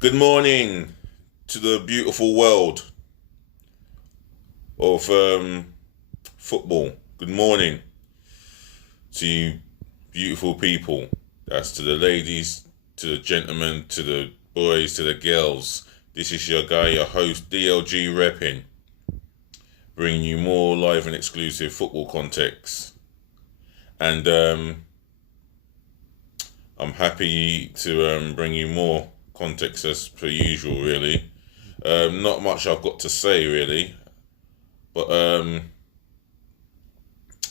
Good morning to the beautiful world of football. Good morning to you beautiful people. That's to the ladies, to the gentlemen, to the boys, to the girls. This is your guy, your host, DLG Reppin, bringing you more live and exclusive football context. And I'm happy to bring you more context as per usual, really. Not much I've got to say, really, but I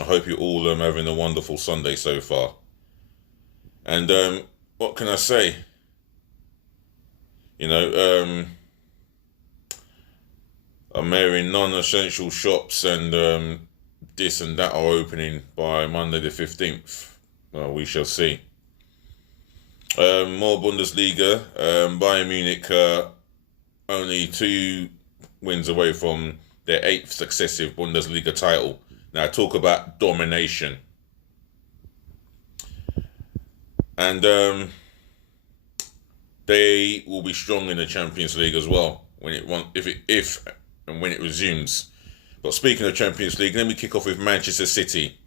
hope you're all having a wonderful Sunday so far. And what can I say? You know, I'm hearing non-essential shops and this and that are opening by Monday the 15th. Well, we shall see. More Bundesliga. Bayern Munich only 2 wins away from their 8th successive Bundesliga title. Now, talk about domination. And they will be strong in the Champions League as well when it resumes. But speaking of Champions League, let me kick off with Manchester City.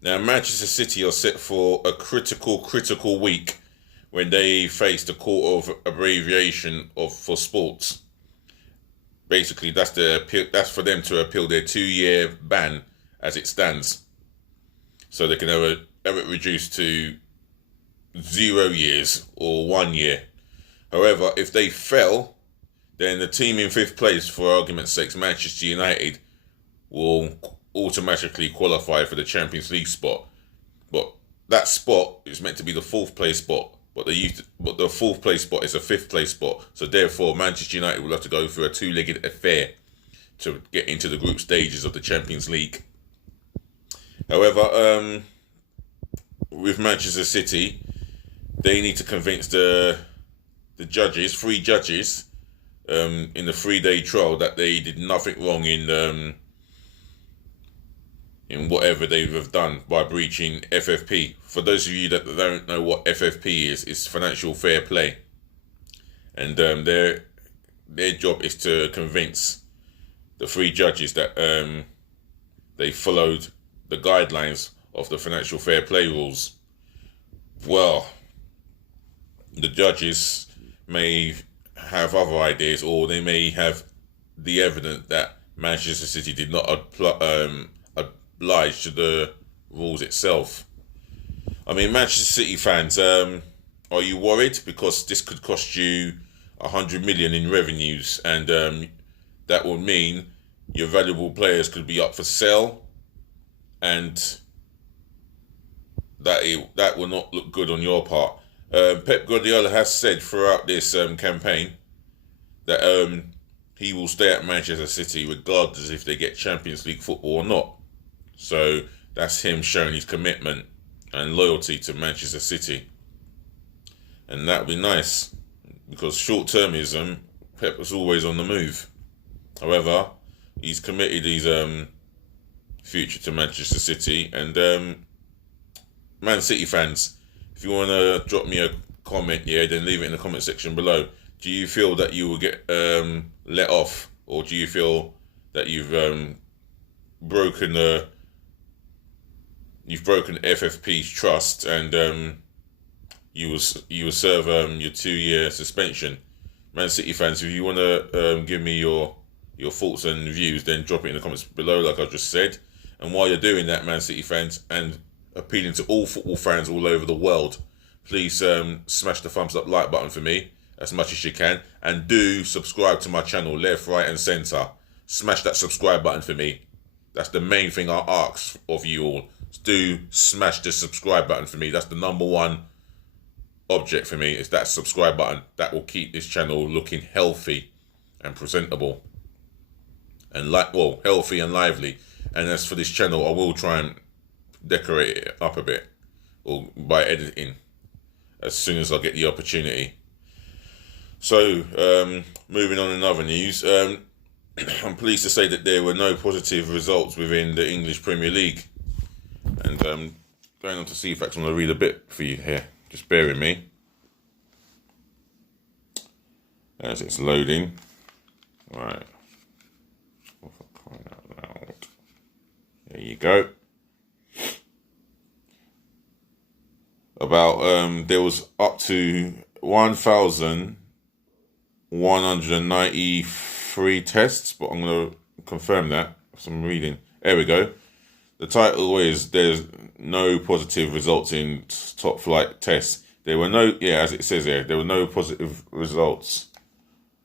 Now, Manchester City are set for a critical week when they face the Court of Abbreviation for Sports. Basically, that's for them to appeal their 2-year ban as it stands, so they can have it reduced to 0 years or 1 year. However, if they fail, then the team in 5th place, for argument's sake, Manchester United, will automatically qualify for the Champions League spot. But that spot is meant to be the 4th place spot. But the 4th place spot is a 5th place spot. So therefore, Manchester United will have to go through a 2-legged affair to get into the group stages of the Champions League. However, with Manchester City, they need to convince the judges, 3 judges, in the 3-day trial that they did nothing wrong in whatever they have done by breaching FFP. For those of you that don't know what FFP is, it's financial fair play. And their job is to convince the 3 judges that they followed the guidelines of the financial fair play rules. Well, the judges may have other ideas, or they may have the evidence that Manchester City did not oblige to the rules itself. I mean, Manchester City fans, are you worried? Because this could cost you 100 million in revenues, and that would mean your valuable players could be up for sale, and that will not look good on your part. Pep Guardiola has said throughout this campaign that he will stay at Manchester City regardless if they get Champions League football or not. So that's him showing his commitment and loyalty to Manchester City. And that would be nice, because short-termism, Pep was always on the move. However, he's committed his future to Manchester City. And Man City fans, if you want to drop me a comment, then leave it in the comment section below. Do you feel that you will get let off, or do you feel that you've broken FFP's trust, and you will serve your 2-year suspension? Man City fans, if you want to give me your thoughts and views, then drop it in the comments below, like I just said. And while you're doing that, Man City fans, and appealing to all football fans all over the world, please smash the thumbs up like button for me as much as you can, and do subscribe to my channel, left, right and centre. Smash that subscribe button for me. That's the main thing I ask of you all. Do smash the subscribe button for me. That's the number one object for me, is that subscribe button. That will keep this channel looking healthy and presentable, and healthy and lively. And as for this channel, I will try and decorate it up a bit, or by editing, as soon as I get the opportunity. So, moving on in other news, I'm pleased to say that there were no positive results within the English Premier League. And going on to CFAX, I'm going to read a bit for you here. Just bear with me. as it's loading. Right. There you go. About there was up to 1,193 tests, but I'm gonna confirm that. Some reading. There we go. The title is "There's no positive results in top flight tests." There were no, as it says here, there were no positive results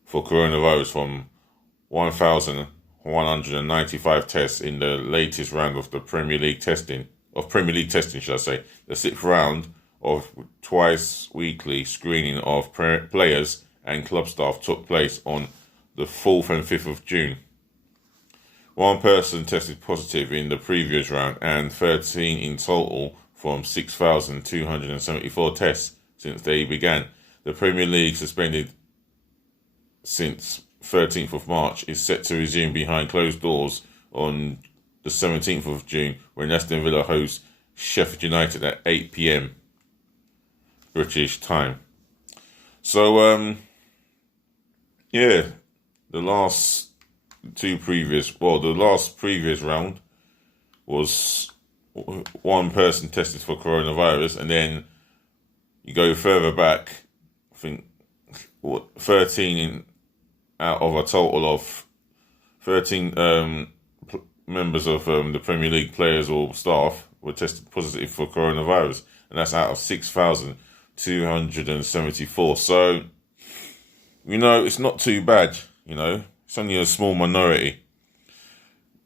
for coronavirus from 1,195 tests in the latest round of the Premier League testing, should I say. The sixth round of twice weekly screening of players and club staff took place on the 4th and 5th of June. One person tested positive in the previous round and 13 in total from 6,274 tests since they began. The Premier League, suspended since 13th of March, is set to resume behind closed doors on the 17th of June when Aston Villa hosts Sheffield United at 8 p.m. British time. So, the last previous round was one person tested for coronavirus, and then you go further back, I think 13 out of a total of 13 members of the Premier League, players or staff, were tested positive for coronavirus, and that's out of 6,274. So, it's not too bad, It's only a small minority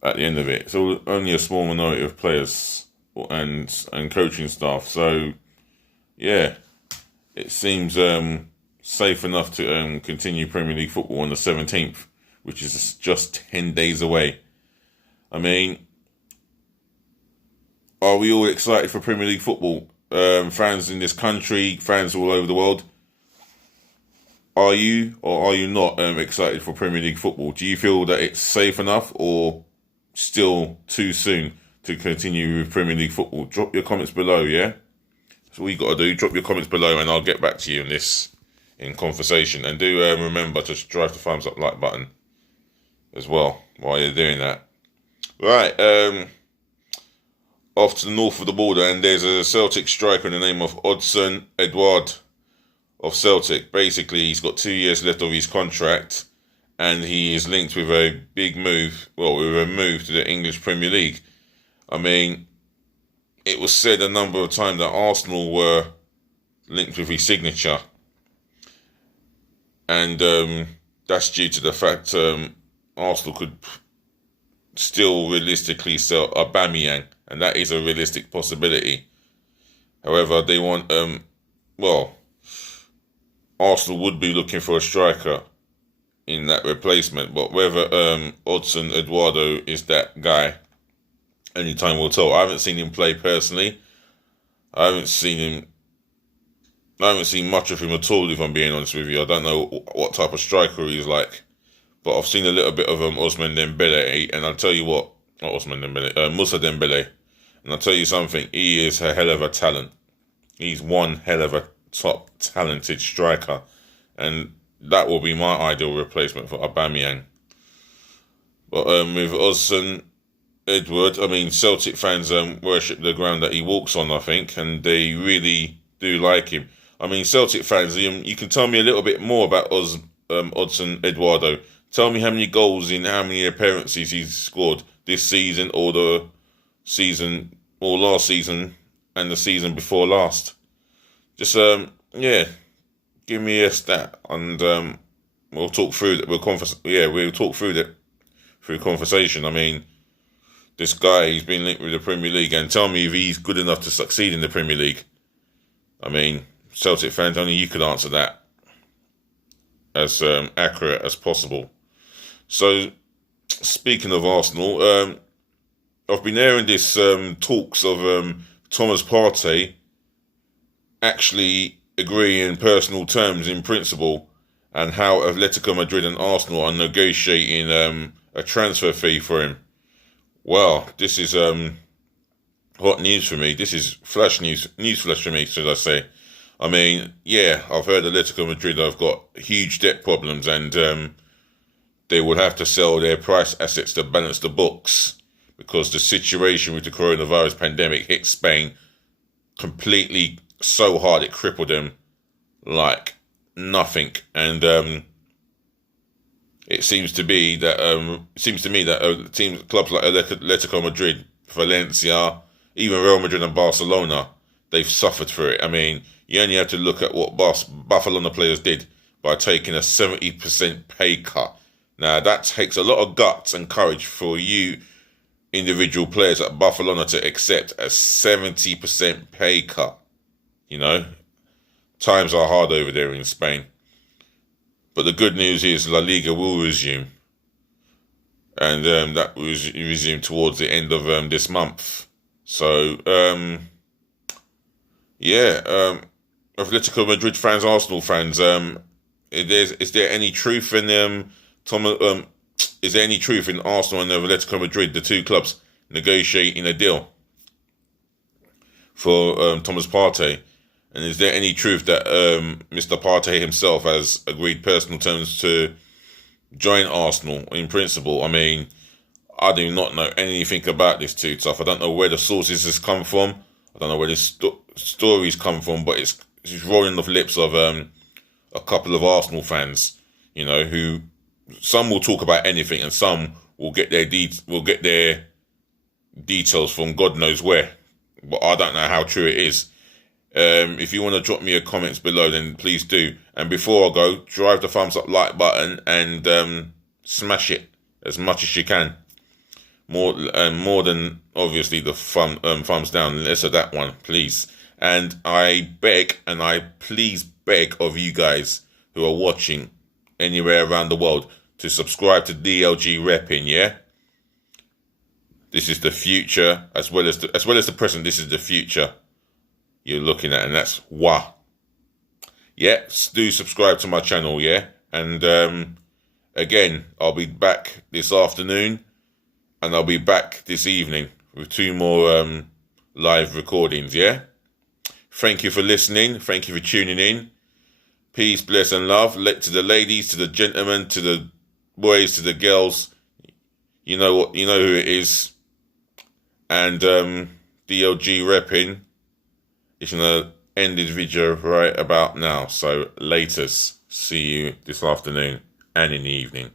at the end of it. It's only a small minority of players and coaching staff. So, it seems safe enough to continue Premier League football on the 17th, which is just 10 days away. I mean, are we all excited for Premier League football? Fans in this country, fans all over the world. Are you or are you not excited for Premier League football? Do you feel that it's safe enough or still too soon to continue with Premier League football? Drop your comments below, yeah? That's all you got to do. Drop your comments below and I'll get back to you on this in conversation. And do remember to drive the thumbs up like button as well while you're doing that. Right, off to the north of the border, and there's a Celtic striker in the name of Odsonne Edouard of Celtic. Basically, he's got 2 years left of his contract, and he is linked with a big move, with a move to the English Premier League. I mean, it was said a number of times that Arsenal were linked with his signature, and that's due to the fact Arsenal could still realistically sell Aubameyang, and that is a realistic possibility. However, they want, Arsenal would be looking for a striker in that replacement, but whether Odsonne Eduardo is that guy, only time will tell. I haven't seen him play personally. I haven't seen much of him at all, if I'm being honest with you. I don't know what type of striker he's like, but I've seen a little bit of Ousmane Dembele, and I'll tell you what, not Ousmane Dembele, Moussa Dembele, and I'll tell you something, he is a hell of a talent. He's one hell of a top talented striker, and that will be my ideal replacement for Aubameyang. But with Odsonne Edouard, I mean, Celtic fans worship the ground that he walks on, I think, and they really do like him. I mean, Celtic fans, you can tell me a little bit more about Odsonne Eduardo. Tell me how many goals in how many appearances he's scored this season, or the season, or last season, and the season before last. Just give me a stat, and we'll talk through that. We'll talk through that through conversation. I mean, this guy, he's been linked with the Premier League, and tell me if he's good enough to succeed in the Premier League. I mean, Celtic fans, only you could answer that as accurate as possible. So, speaking of Arsenal, I've been hearing this talks of Thomas Partey actually agreeing in personal terms in principle, and how Atletico Madrid and Arsenal are negotiating a transfer fee for him. Well, this is hot news for me. This is flash news for me, should I say. I mean, yeah, I've heard Atletico Madrid have got huge debt problems, and they will have to sell their price assets to balance the books because the situation with the coronavirus pandemic hit Spain completely so hard it crippled them like nothing. And it seems to be that teams, clubs like Atletico Madrid, Valencia, even Real Madrid and Barcelona, they've suffered for it. I mean, you only have to look at what Barcelona players did by taking a 70% pay cut. Now, that takes a lot of guts and courage for you individual players at Barcelona to accept a 70% pay cut. You know, times are hard over there in Spain. But the good news is La Liga will resume. And that will resume towards the end of this month. So, Atletico Madrid fans, Arsenal fans, is there any truth in is there any truth in Arsenal and Atletico Madrid, the two clubs, negotiating a deal for Thomas Partey? And is there any truth that Mr. Partey himself has agreed personal terms to join Arsenal in principle? I mean, I do not know anything about this too tough. I don't know where the sources has come from. I don't know where this stories come from, but it's rolling off the lips of a couple of Arsenal fans, you know, who some will talk about anything and some will get their details from God knows where. But I don't know how true it is. If you want to drop me a comments below, then please do. And before I go, drive the thumbs up like button and smash it as much as you can. More than obviously the thumbs down. Less of that one, please. And I beg and I please beg of you guys who are watching anywhere around the world to subscribe to DLG Reppin. Yeah, this is the future as well as the present. This is the future you're looking at, and that's wah. Yeah, do subscribe to my channel, yeah? And again, I'll be back this afternoon, and I'll be back this evening with 2 more live recordings, yeah? Thank you for listening. Thank you for tuning in. Peace, bless, and love. To the ladies, to the gentlemen, to the boys, to the girls. You know who it is. And DLG Reppin is gonna end this video right about now. So laters. See you this afternoon and in the evening.